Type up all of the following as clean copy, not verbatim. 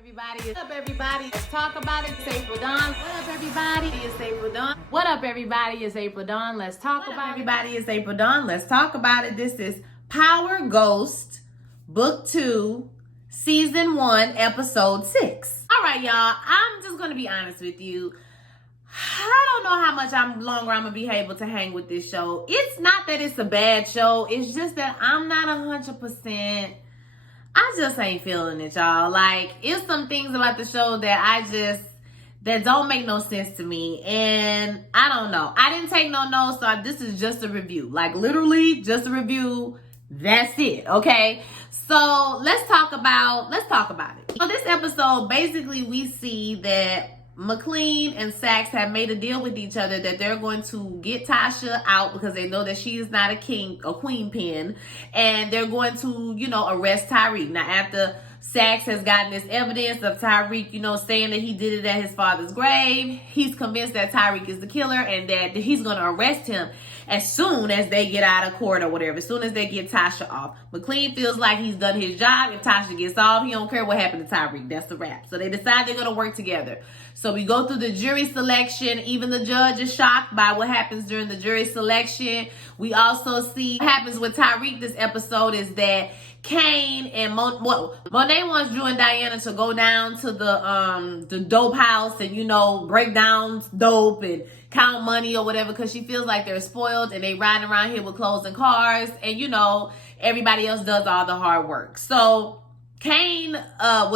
everybody? What's up, everybody? Let's talk about it. It's April Dawn. What up, everybody? It's April Dawn. What up, everybody? It's April Dawn. Let's talk about it. Everybody, it's April Dawn. Let's talk about it. This is Power Ghost, Book 2, Season 1, Episode 6. All right, y'all. I'm just going to be honest with you. I don't know how much longer I'm going to be able to hang with this show. It's not that it's a bad show. It's just that I'm not 100%. I just ain't feeling it, y'all. Like, it's some things about the show that that don't make no sense to me. And I don't know. I didn't take no notes, so this is just a review. Like, literally, just a review. That's it, okay? So, let's talk about it. So, this episode, basically, we see that McLean and Saxe have made a deal with each other that they're going to get Tasha out because they know that she is not a queen pin, and they're going to, arrest Tyreek. Now, after Saxe has gotten this evidence of Tyreek, saying that he did it at his father's grave, he's convinced that Tyreek is the killer and that he's going to arrest him as soon as they get out of court or whatever, as soon as they get Tasha off. McLean feels like he's done his job. If Tasha gets off, he don't care what happened to Tyreek. That's the wrap. So they decide they're going to work together. So we go through the jury selection. Even the judge is shocked by what happens during the jury selection. We also see what happens with Tyreek this episode is that Kane and Monet wants Drew and Diana to go down to the dope house and, break down dope and count money or whatever, because she feels like they're spoiled and they riding around here with clothes and cars, and everybody else does all the hard work. So Kane,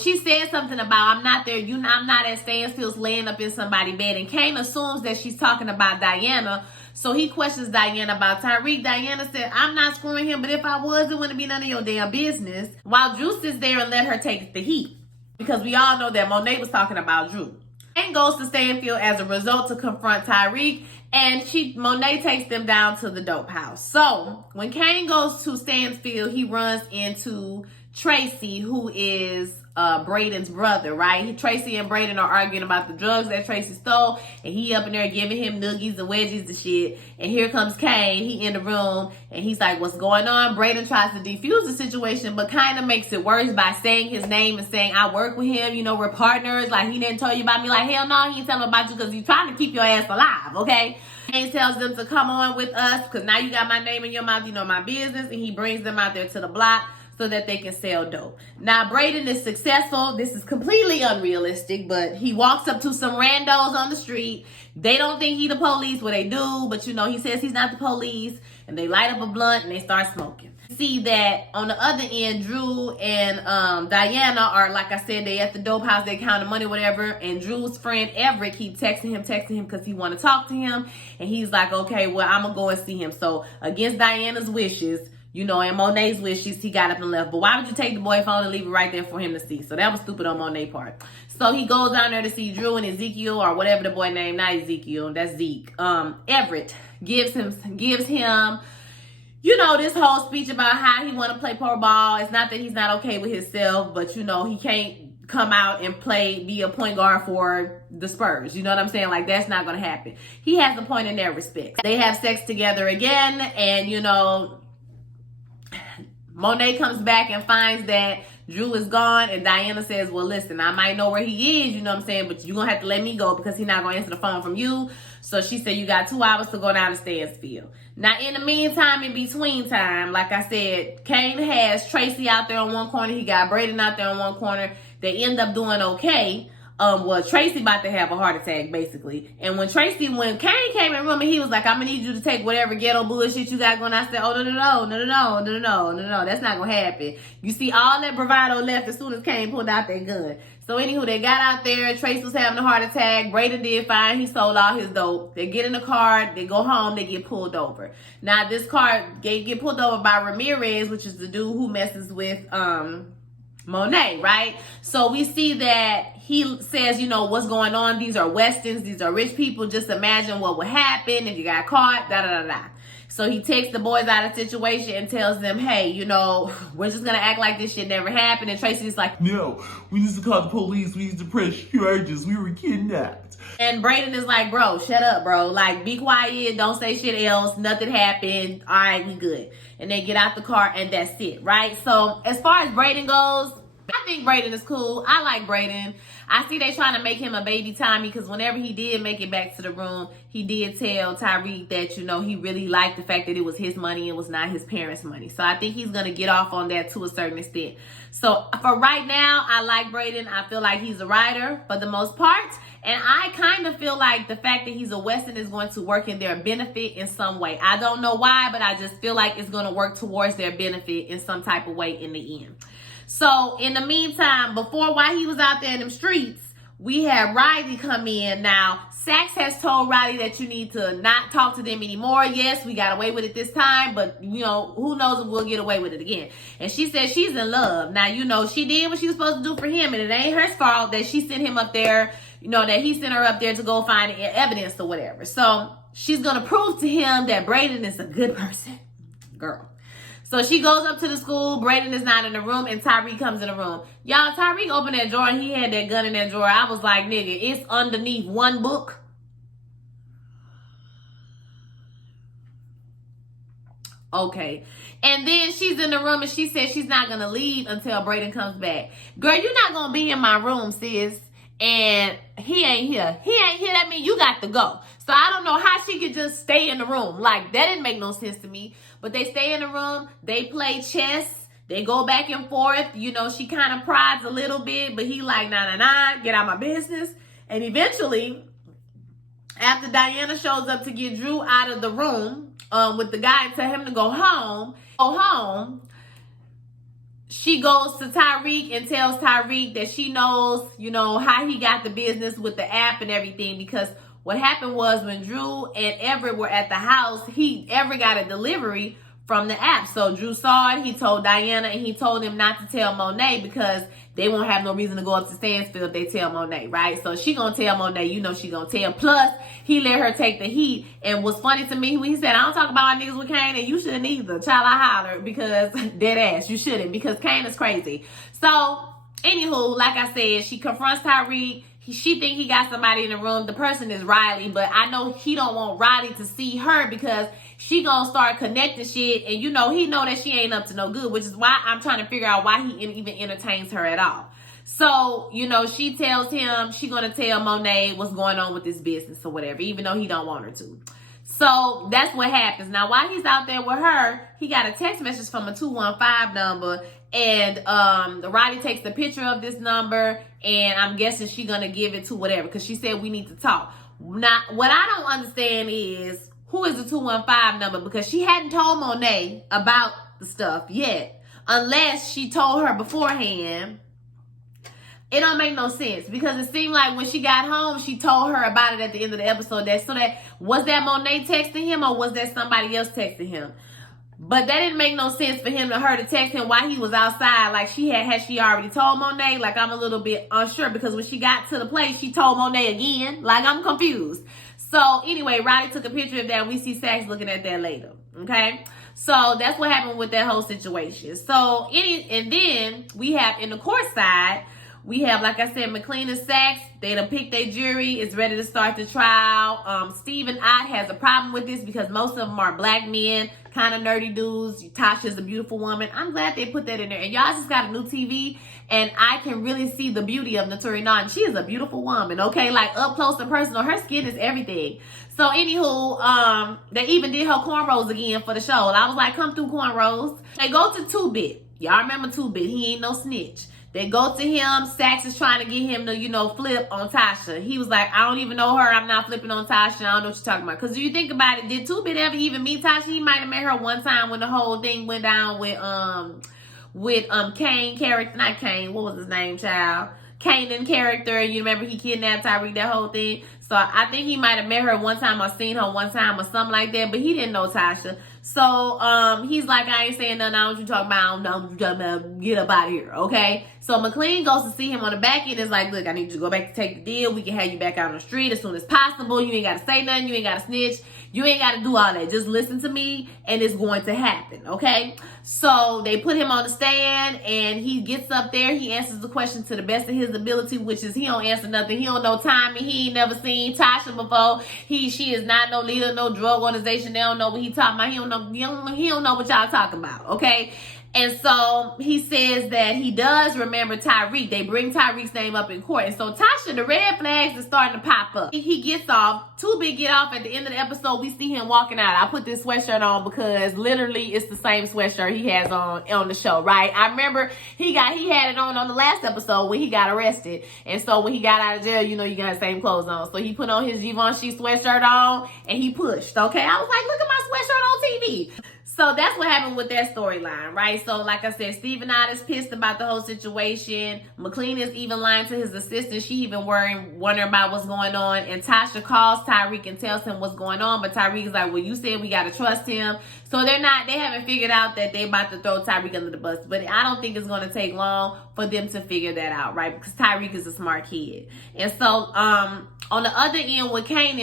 she said something about, I'm not there, I'm not at Stansfield's laying up in somebody's bed, and Kane assumes that she's talking about Diana. So he questions Diana about Tyreek. Diana said, I'm not screwing him, but if I was, it wouldn't be none of your damn business. While Drew sits there and let her take the heat, because we all know that Monet was talking about Drew. Kane goes to Stanfield as a result to confront Tyreek, and Monet takes them down to the dope house. So when Kane goes to Stanfield, he runs into Tracy, who is Braden's brother, right? Tracy and Braden are arguing about the drugs that Tracy stole, and he up in there giving him noogies and wedgies and shit. And here comes Kane. He in the room, and he's like, what's going on? Braden tries to defuse the situation, but kind of makes it worse by saying his name and saying, I work with him, we're partners. Like, he didn't tell you about me. Like, hell no, he didn't tell me about you because he's trying to keep your ass alive, okay? Kane tells them to come on with us because now you got my name in your mouth, my business, and he brings them out there to the block so that they can sell dope. Now, Braden is successful. This is completely unrealistic, but he walks up to some randos on the street. They don't think he the police. Well, they do, but he says he's not the police, and they light up a blunt and they start smoking. See that on the other end, Drew and Diana are, like I said, they at the dope house, they counting money, whatever, and Drew's friend Everett keep texting him because he want to talk to him, and he's like, okay, well, I'm gonna go and see him. So against Diana's wishes, and Monet's wishes, he got up and left. But why would you take the boy phone and leave it right there for him to see? So that was stupid on Monet's part. So he goes down there to see Drew, and Ezekiel, or whatever the boy named, not Ezekiel, that's Zeke. Everett gives him, this whole speech about how he want to play pro ball. It's not that he's not okay with himself, but he can't come out and be a point guard for the Spurs. You know what I'm saying? Like, that's not going to happen. He has a point in their respect. They have sex together again, and Monet comes back and finds that Drew is gone, and Diana says, well, listen, I might know where he is, but you're going to have to let me go because he's not going to answer the phone from you. So she said, you got 2 hours to go down to Stansfield. Now, in the meantime, in between time, like I said, Kane has Tracy out there on one corner. He got Braden out there on one corner. They end up doing okay. Tracy about to have a heart attack, basically. And when Kane came in the room and he was like, I'm gonna need you to take whatever ghetto bullshit you got going on, I said, oh, no, that's not gonna happen. You see, all that bravado left as soon as Kane pulled out that gun. So anywho, they got out there, Tracy was having a heart attack, Braden did fine, he sold all his dope. They get in the car, they go home, they get pulled over. Now, this car, they get pulled over by Ramirez, which is the dude who messes with, Monet, right? So we see that he says, what's going on? These are Westons. These are rich people. Just imagine what would happen if you got caught, da-da-da-da. So he takes the boys out of the situation and tells them, hey, we're just going to act like this shit never happened. And Tracy's like, no, we need to call the police. We need to press charges. We were kidnapped. And Braden is like, bro, shut up, bro. Like, be quiet. Don't say shit else. Nothing happened. All right, we good. And they get out the car and that's it, right? So as far as Braden goes, I think Brayden is cool. I like Brayden. I see they trying to make him a baby Tommy because whenever he did make it back to the room, he did tell Tyreek that, you know, he really liked the fact that it was his money and was not his parents' money. So I think he's going to get off on that to a certain extent. So for right now, I like Brayden. I feel like he's a rider for the most part. And I kind of feel like the fact that he's a Weston is going to work in their benefit in some way. I don't know why, but I just feel like it's going to work towards their benefit in some type of way in the end. So in the meantime, while he was out there in them streets, we had Riley come in. Now, Sax has told Riley that you need to not talk to them anymore. Yes, we got away with it this time, but, you know, who knows if we'll get away with it again. And she said she's in love. Now, you know, she did what she was supposed to do for him, and it ain't her fault that she sent him up there, you know, that he sent her up there to go find evidence or whatever. So she's going to prove to him that Brayden is a good person. Girl. So she goes up to the school. Brayden is not in the room, and Tyreek comes in the room. Y'all, Tyreek opened that drawer, and he had that gun in that drawer. I was like, nigga, it's underneath one book. Okay. And then she's in the room, and she says she's not going to leave until Brayden comes back. Girl, you're not going to be in my room, sis. And he ain't here. He ain't here. That means you got to go. So I don't know how she could just stay in the room. Like, that didn't make no sense to me. But they stay in the room. They play chess. They go back and forth. You know, she kind of prods a little bit. But he like, nah, get out of my business. And eventually, after Diana shows up to get Drew out of the room with the guy and tell him to go home, she goes to Tyreek and tells Tyreek that she knows, you know, how he got the business with the app and everything. Because what happened was when Drew and Everett were at the house, Everett got a delivery from the app. So Drew saw it. He told Diana, and he told him not to tell Monet because they won't have no reason to go up to Stansfield if they tell Monet, right? So she gonna tell Monet, you know she gonna tell. Plus, he let her take the heat. And what's funny to me when he said, I don't talk about my niggas with Kane, and you shouldn't either. Child, I hollered because dead ass, you shouldn't, because Kane is crazy. So, anywho, like I said, she confronts Tyreek. She think he got somebody in the room. The person is Riley, but I know he don't want Riley to see her because she gonna start connecting shit, and you know he know that she ain't up to no good, which is why I'm trying to figure out why he even entertains her at all. So, you know, she tells him she gonna tell Monet what's going on with this business or whatever, even though he don't want her to. So that's what happens. Now, while he's out there with her, he got a text message from a 215 number, and Riley takes the picture of this number, and I'm guessing she's gonna give it to whatever, because she said we need to talk. Now, what I don't understand is who is the 215 number, because she hadn't told Monet about the stuff yet, unless she told her beforehand. It don't make no sense, because it seemed like when she got home, she told her about it at the end of the episode. Was that Monet texting him, or was that somebody else texting him? But that didn't make no sense for her to text him while he was outside. Like, had she already told Monet? Like, I'm a little bit unsure, because when she got to the place, she told Monet again. Like, I'm confused. So anyway, Riley took a picture of that, and we see Sax looking at that later. Okay? So that's what happened with that whole situation. So, and then we have in the court side, we have, like I said, McLean and Sax. They done picked their jury. It's ready to start the trial. Stephen Ott has a problem with this because most of them are black men, kind of nerdy dudes. Tasha's a beautiful woman. I'm glad they put that in there. And y'all just got a new TV, and I can really see the beauty of Naturi Naughton. She is a beautiful woman, okay? Like, up close and personal. Her skin is everything. So, anywho, they even did her cornrows again for the show. I was like, come through, cornrows. They go to Two-Bit. Y'all remember Two-Bit. He ain't no snitch. They go to him. Sax is trying to get him to, you know, flip on Tasha. He was like, I don't even know her. I'm not flipping on Tasha. I don't know what you're talking about. Because if you think about it, did Two-Bit ever even meet Tasha? He might have met her one time when the whole thing went down with Kane character. Not Kane. What was his name, child? Kanan character. You remember he kidnapped Tyreek, that whole thing. So I think he might have met her one time or seen her one time or something like that. But he didn't know Tasha. So he's like, I ain't saying nothing. I don't know what you talking about. I don't know what you talking about. Get up out of here, okay? So McLean goes to see him on the back end. Is like, look, I need you to go back to take the deal. We can have you back out on the street as soon as possible. You ain't got to say nothing. You ain't got to snitch. You ain't got to do all that. Just listen to me, and it's going to happen, okay? So they put him on the stand, and he gets up there. He answers the question to the best of his ability, which is he don't answer nothing. He don't know timing. He ain't never seen Tasha before. She is not no leader, no drug organization. They don't know what he talking about. He don't know what y'all talking about, okay? And so he says that he does remember Tyreek. They bring Tyreek's name up in court. And so Tasha, the red flags is starting to pop up. He gets off. Too Big get off. At the end of the episode, we see him walking out. I put this sweatshirt on because literally it's the same sweatshirt he has on the show, right? I remember he had it on the last episode when he got arrested. And so when he got out of jail, you know, you got the same clothes on. So he put on his Givenchy sweatshirt on and he pushed, okay? I was like, look at my sweatshirt on TV. So that's what happened with their storyline, right? So like I said, Steven Ott is pissed about the whole situation. McLean is even lying to his assistant. She even wondering about what's going on. And Tasha calls Tyreek and tells him what's going on. But Tyreek is like, well, you said we got to trust him. So they haven't figured out that they about to throw Tyreek under the bus. But I don't think it's going to take long for them to figure that out, right? Because Tyreek is a smart kid. And so on the other end with Kane,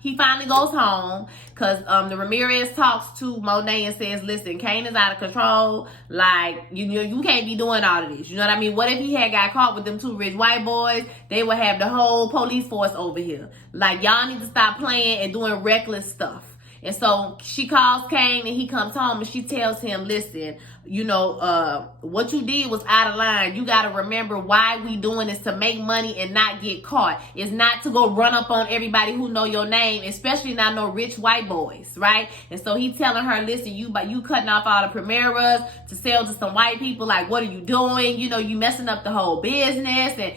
he finally goes home because the Ramirez talks to Monet and says, listen, Kane is out of control. Like, you can't be doing all of this. You know what I mean? What if he had got caught with them two rich white boys? They would have the whole police force over here. Like, y'all need to stop playing and doing reckless stuff. And so she calls Kane and he comes home and she tells him, listen, what you did was out of line. You got to remember why we doing this, to make money and not get caught. It's not to go run up on everybody who know your name, especially not no rich white boys, right? And so he telling her, listen, you cutting off all the Primeras to sell to some white people. Like, what are you doing? You messing up the whole business. And,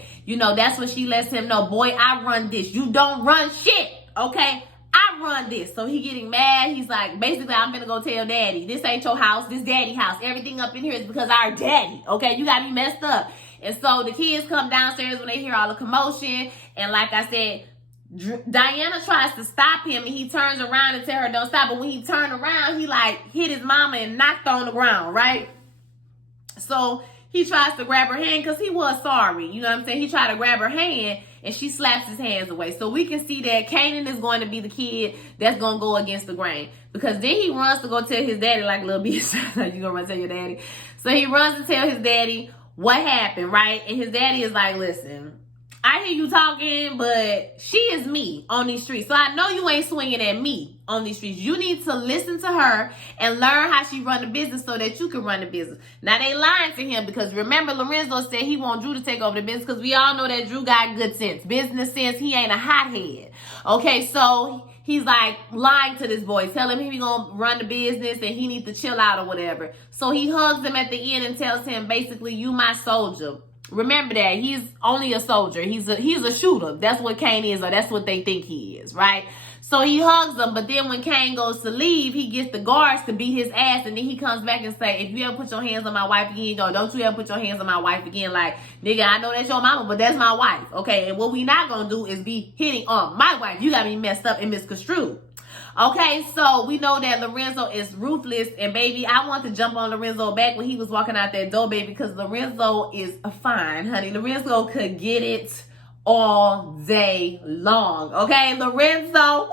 that's when she lets him know, boy, I run this. You don't run shit, okay? I run this. So he getting mad. He's like, basically, I'm gonna go tell daddy. This ain't your house. This daddy house. Everything up in here is because our daddy. Okay, you got me messed up. And so the kids come downstairs when they hear all the commotion. And like I said, Diana tries to stop him and he turns around and tell her don't stop. But when he turned around, he like hit his mama and knocked on the ground, right? So he tries to grab her hand because he was sorry. You know what I'm saying? He tried to grab her hand and she slaps his hands away. So we can see that Kanan is going to be the kid that's going to go against the grain. Because then he runs to go tell his daddy like a little bitch. You going to run tell your daddy? So he runs to tell his daddy what happened, right? And his daddy is like, listen, I hear you talking, but she is me on these streets. So I know you ain't swinging at me on these streets. You need to listen to her and learn how she run the business so that you can run the business. Now, they lying to him because remember, Lorenzo said he want Drew to take over the business because we all know that Drew got good sense. Business sense. He ain't a hothead. Okay, so he's like lying to this boy. Tell him he gonna run the business and he needs to chill out or whatever. So he hugs him at the end and tells him basically, you my soldier. Remember that he's only a soldier. He's a shooter. That's what Kane is, or that's what they think he is, right? So he hugs them, but then when Kane goes to leave, he gets the guards to beat his ass, and then he comes back and say, if you ever put your hands on my wife again, don't you ever put your hands on my wife again. Like, nigga, I know that's your mama, but that's my wife, okay? And what we not gonna do is be hitting on my wife. You got me messed up and misconstrued. Okay, so we know that Lorenzo is ruthless, and baby, I want to jump on Lorenzo back when he was walking out that door, baby, because Lorenzo is fine, honey. Lorenzo could get it all day long, okay? Lorenzo, woo!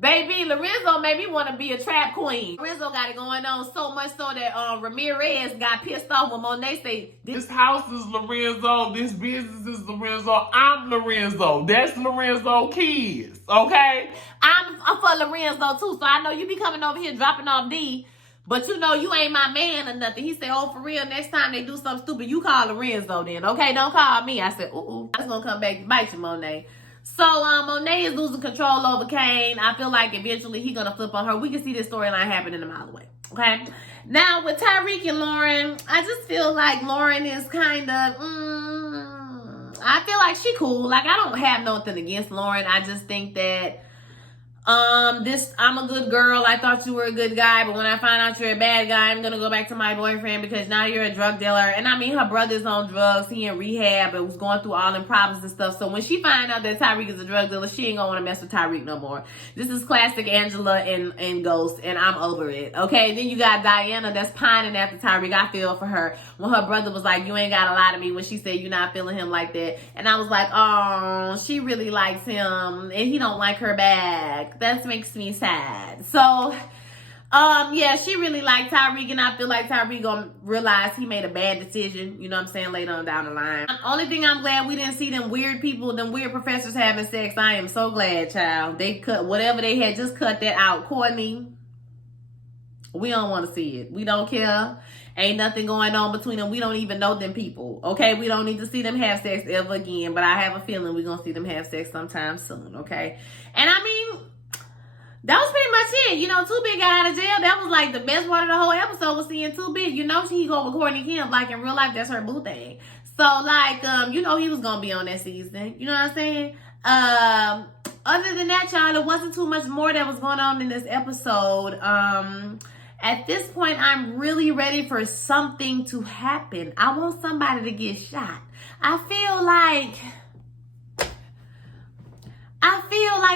Baby, Lorenzo made me want to be a trap queen. Lorenzo got it going on so much so that Ramirez got pissed off when Monet said, This house is Lorenzo. This business is Lorenzo. I'm Lorenzo. That's Lorenzo kids, okay? I'm for Lorenzo too, so I know you be coming over here dropping off D, but you ain't my man or nothing. He said, oh, for real, next time they do something stupid, you call Lorenzo then, okay? Don't call me. I said, ooh, that's gonna come back to bite you, Monet. So Monet is losing control over Kane. I feel like eventually he's gonna flip on her. We can see this storyline happening a mile away. Okay. Now with Tyreek and Lauren, I just feel like Lauren is kind of. I feel like she cool. Like I don't have nothing against Lauren. I just think that I'm a good girl. I thought you were a good guy, but when I find out you're a bad guy, I'm gonna go back to my boyfriend because now you're a drug dealer. And I mean, her brother's on drugs. He in rehab and was going through all them problems and stuff. So when she find out that Tyreek is a drug dealer, she ain't gonna want to mess with Tyreek no more. This is classic Angela and Ghost, and I'm over it. Okay, then you got Diana that's pining after Tyreek. I feel for her when her brother was like, you ain't gotta lie to me, when she said you're not feeling him like that. And I was like, oh, she really likes him and he don't like her back. That makes me sad. So, yeah, she really liked Tyreek, and I feel like Tyreek gonna realize he made a bad decision, you know what I'm saying, later on down the line. Only thing I'm glad we didn't see them weird people, them weird professors having sex. I am so glad, child. They cut whatever they had, just cut that out. Courtney, We don't want to see it. We don't care. Ain't nothing going on between them. We don't even know them people. Okay? We don't need to see them have sex ever again. But I have a feeling we're going to see them have sex sometime soon. Okay? And I mean, that was pretty much it. You know, Too Big got out of jail. That was like the best part of the whole episode was seeing Too Big. You know, she go with Courtney Kim. Like in real life, that's her boo thing. So like, you know, he was going to be on that season. You know what I'm saying? Other than that, y'all, there wasn't too much more that was going on in this episode. At this point, I'm really ready for something to happen. I want somebody to get shot. I feel like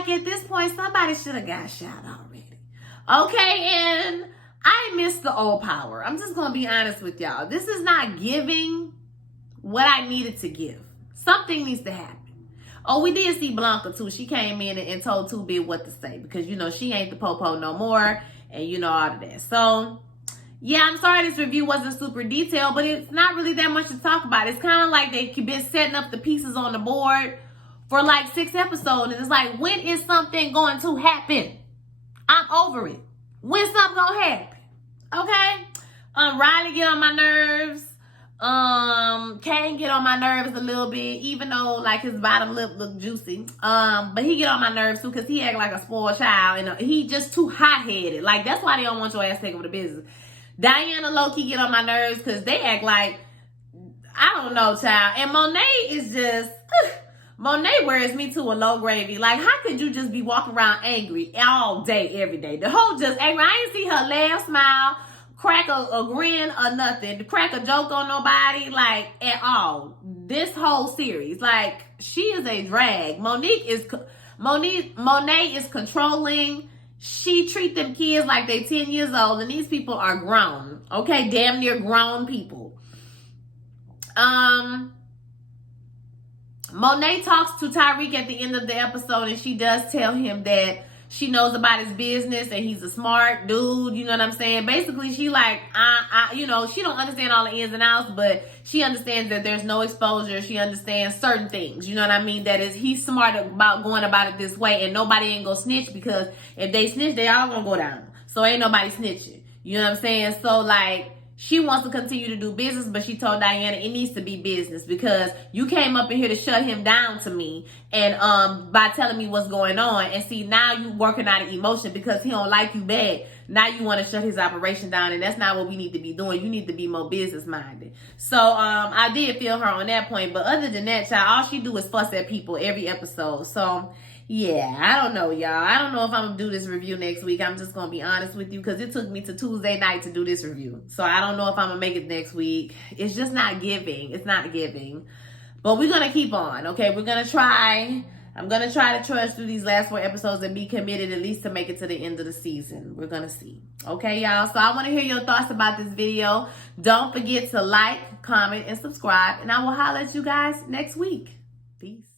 at this point, somebody should have got shot already. Okay, and I miss the old power. I'm just going to be honest with y'all. This is not giving what I needed to give. Something needs to happen. Oh, we did see Blanca too. She came in and told Too Big what to say because, you know, she ain't the popo no more and, you know, all of that. So, yeah, I'm sorry this review wasn't super detailed, but it's not really that much to talk about. It's kind of like they've been setting up the pieces on the board for like 6 episodes. And it's like, when is something going to happen? I'm over it. When something going to happen? Okay? Riley get on my nerves. Kane get on my nerves a little bit, even though like his bottom lip look juicy. But he get on my nerves too because he act like a spoiled child and he just too hot-headed. Like that's why they don't want your ass to take over the business. Diana low-key get on my nerves because they act like, I don't know, child. And Monet is just, Monet wears me to a low gravy. Like, how could you just be walking around angry all day, every day? The whole just angry. I ain't see her laugh, smile, crack a grin or nothing, to crack a joke on nobody, like, at all. This whole series, like, she is a drag. Monet is controlling. She treat them kids like they 10 years old, and these people are grown. Okay, damn near grown people. Monet talks to Tyreek at the end of the episode, and she does tell him that she knows about his business and he's a smart dude, you know what I'm saying? Basically, she like, you know, she don't understand all the ins and outs, but she understands that there's no exposure. She understands certain things, you know what I mean? That is, he's smart about going about it this way, and nobody ain't gonna snitch because if they snitch, they all gonna go down. So ain't nobody snitching, you know what I'm saying? So like, she wants to continue to do business, but she told Diana it needs to be business because you came up in here to shut him down to me and by telling me what's going on. And see, now you working out of emotion because he don't like you bad. Now you want to shut his operation down, and that's not what we need to be doing. You need to be more business minded. So I did feel her on that point, but other than that, child, all she do is fuss at people every episode. So yeah, I don't know, y'all. I don't know if I'm gonna do this review next week. I'm just gonna be honest with you because it took me to Tuesday night to do this review. So I don't know if I'm gonna make it next week. It's just not giving. It's not giving. But we're gonna keep on, okay? We're gonna try. I'm gonna try to trudge through these last 4 episodes and be committed at least to make it to the end of the season. We're gonna see. Okay, y'all? So I want to hear your thoughts about this video. Don't forget to like, comment, and subscribe. And I will holler at you guys next week. Peace.